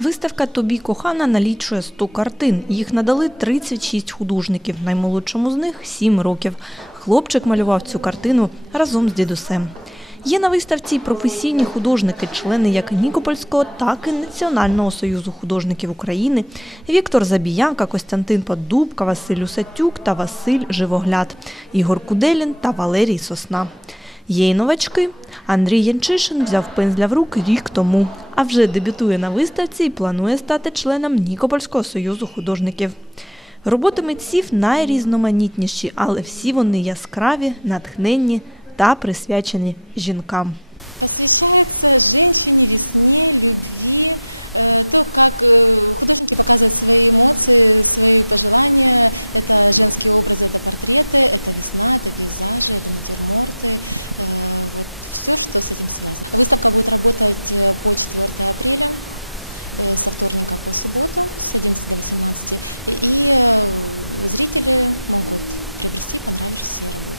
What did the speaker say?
Виставка Тобі кохана налічує 100 картин. Їх надали 36 художників. Наймолодшому з них 7 років. Хлопчик малював цю картину разом з дідусем. Є на виставці професійні художники, члени як Нікопольського, так і Національного союзу художників України, Віктор Забіянка, Костянтин Поддубка, Василь Усатюк та Василь Живогляд, Ігор Куделін та Валерій Сосна. Є й новачки. Андрій Янчишин взяв пензля в руки рік тому, а вже дебютує на виставці і планує стати членом Нікопольського союзу художників. Роботи митців найрізноманітніші, але всі вони яскраві, натхненні та присвячені жінкам. Посвящается женщине, весне, любви, э, то, как э, художники показывают свои эмоции, свои пожелания. Это женские образы, это портреты, это весна, это пейзажи, это натюрморты, э, вот все, что с этим связано. Выставка будет работать по 4 апреля со вторника по субботу с 11 до 18 и зрители могут приобрести понравившиеся работы.